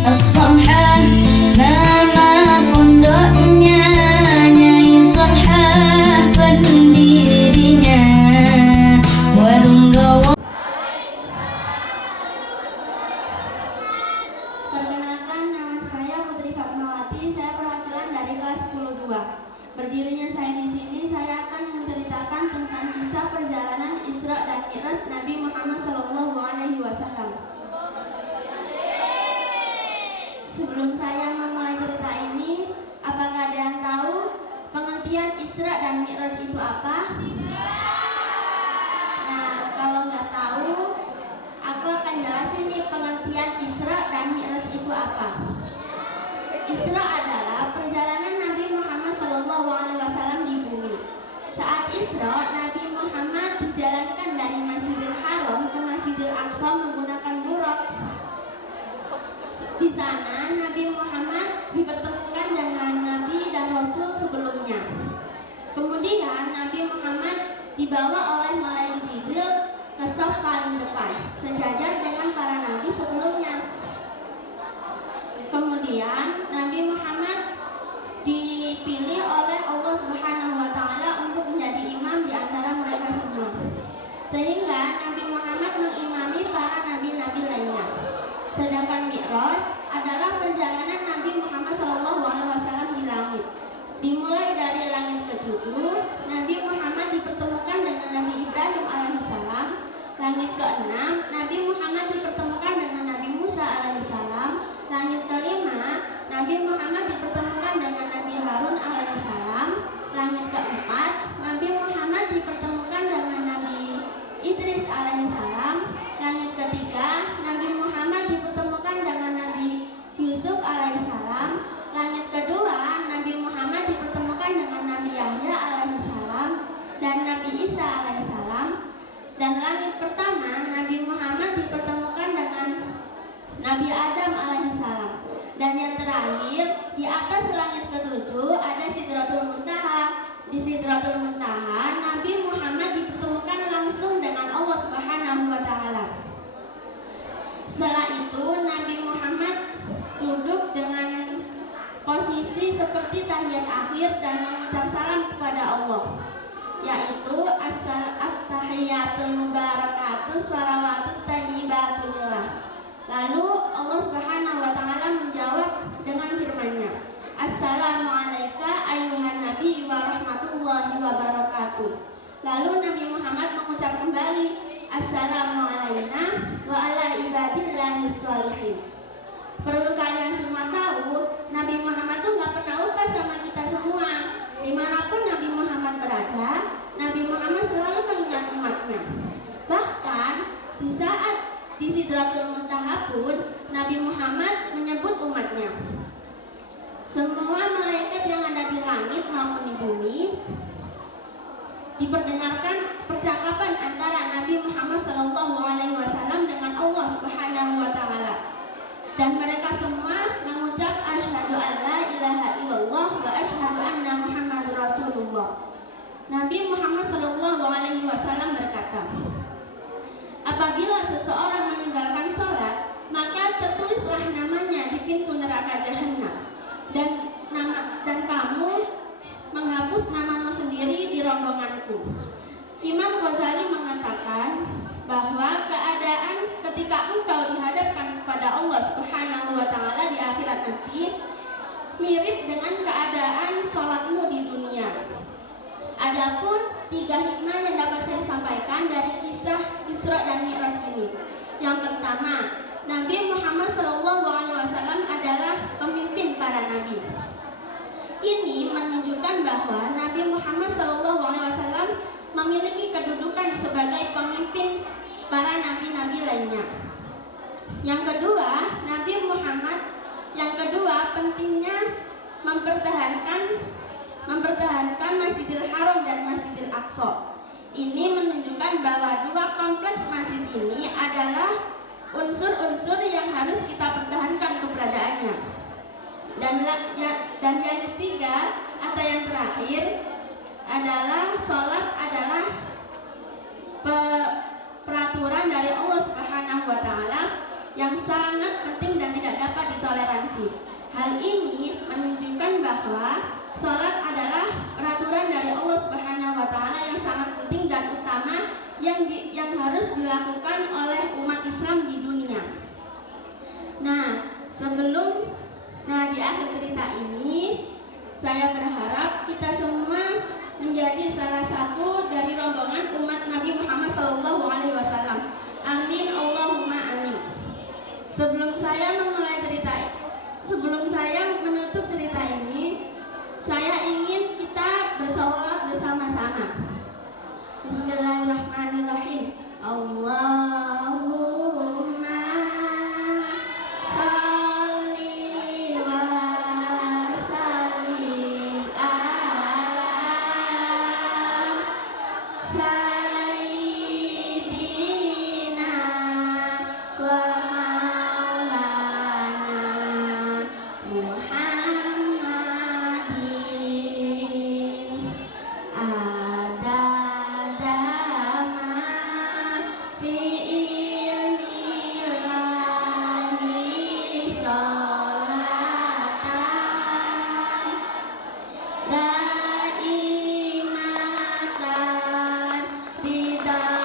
As-Samhan, nama pondoknya Nyai Samhan, pendirinya warung gawa. Perkenalkan, nama saya Putri Fatmawati. Saya perwakilan dari kelas 10-2. Berdirinya saya di sini, saya akan menceritakan tentang kisah perjalanan Isra dan Mi'raj Nabi Muhammad SAW. Sebelum saya memulai cerita ini, apakah ada yang tahu pengertian Isra dan Mi'raj itu apa? Nah, kalau nggak tahu, aku akan jelasin nih pengertian Isra dan Mi'raj itu apa. Isra adalah perjalanan Nabi Muhammad SAW di bumi. Saat Isra, Nabi Muhammad dijalankan dari Masjidil Haram ke Masjidil Aqsa menggunakan buraq. Di sana Nabi Muhammad dipertemukan dengan Nabi dan Rasul sebelumnya. Kemudian Nabi Muhammad dibawa oleh malaikat Jibril ke shaf paling depan, sejajar dengan para nabi sebelumnya. Kemudian Nabi Muhammad dipilih oleh Allah Subhanahu wa Ta'ala untuk menjadi imam di antara mereka semua, sehingga Nabi Muhammad mengimami para nabi-nabi lainnya. Sedangkan Mi'raj adalah perjalanan Nabi Muhammad SAW di langit. Dimulai dari langit ke-7, Nabi Muhammad dipertemukan dengan Nabi Ibrahim alaihissalam. Langit ke-6, Nabi Muhammad dipertemukan dengan Nabi Musa alaihissalam. Langit ke-5, Nabi Muhammad dipertemukan dengan Nabi Harun alaihissalam. Langit ke-4, Nabi Muhammad dipertemukan dengan Nabi Idris alaihissalam. Langit ke-3, Nabi Muhammad dipertemukan dengan Nabi Yusuf alaihissalam. Langit kedua, Nabi Muhammad dipertemukan dengan Nabi Yahya alaihissalam dan Nabi Isa alaihissalam. Dan langit pertama, Nabi Muhammad dipertemukan dengan Nabi Adam alaihissalam. Dan yang terakhir, di atas langit ke-7 ada Sidratul Muntaha. Di Sidratul Muntaha, Nabi Muhammad dipertemukan langsung dengan Allah Subhanahu wa Ta'ala. Setelah itu, Nabi Muhammad duduk dengan posisi seperti tahiyat akhir dan mengucap salam kepada Allah, yaitu at-tahiyatul mubarakatuh shalawatut thayyibatullah. Lalu Allah Subhanahu wa Ta'ala menjawab dengan firman-Nya, Assalamualaikum ayuhan nabi wa rahmatullahi wa barakatuh. Lalu Nabi Muhammad mengucap kembali, Assalamualaikum wa ala ibadillahis sholihin. Perlu kalian semua tahu, Nabi Muhammad tuh gak pernah lupa sama kita semua. Dimanapun Nabi Muhammad berada, Nabi Muhammad selalu mengingat umatnya. Bahkan di saat di Sidratul Muntaha pun Nabi Muhammad menyebut umatnya. Semua malaikat yang ada di langit maupun di bumi diperdengarkan percakapan antara Nabi Muhammad SAW dengan Allah Subhanahu wa Ta'ala. Dan mereka semua mengucap asyhadu an la ilaha illallah wa asyhadu anna Muhammadur Rasulullah. Nabi Muhammad SAW berkata, apabila seseorang meninggalkan sholat, maka tertulislah namanya di pintu neraka Jahannam, dan kamu menghapus namamu sendiri di rombonganku. Imam Ghazali mengatakan bahwa keadaan ketika engkau dihadapkan kepada Allah Subhanahu wa Ta'ala di akhirat nanti mirip dengan keadaan sholatmu di dunia. Adapun 3 hikmah yang dapat saya sampaikan dari kisah Isra dan Mi'raj ini. Yang pertama, Nabi Muhammad SAW adalah pemimpin para nabi. Ini menunjukkan bahwa Nabi Muhammad SAW memiliki kedudukan sebagai pemimpin para nabi-nabi lainnya. Yang kedua, pentingnya mempertahankan Masjidil Haram dan Masjidil Aqsa. Ini menunjukkan bahwa 2 kompleks masjid ini adalah unsur-unsur yang harus kita pertahankan keberadaannya. Dan yang ketiga atau yang terakhir adalah sholat adalah peraturan dari Allah Subhanahu wa Ta'ala yang sangat penting dan tidak dapat ditoleransi. Hal ini menunjukkan bahwa salat adalah peraturan dari Allah Subhanahu wa taala yang sangat penting dan utama yang harus dilakukan oleh umat Islam di dunia. Nah, di akhir cerita ini saya berharap kita semua menjadi salah satu dari rombongan umat Nabi Muhammad SAW. Amin, Allahumma amin. Sebelum saya menutup cerita ini, saya ingin kita bersolawat bersama-sama. Bismillahirrahmanirrahim. Allahumma sholli wa sallim ala sayyidina wa maulana Muhammadin adada ma fi ilmillahi sholatan daimatan bidal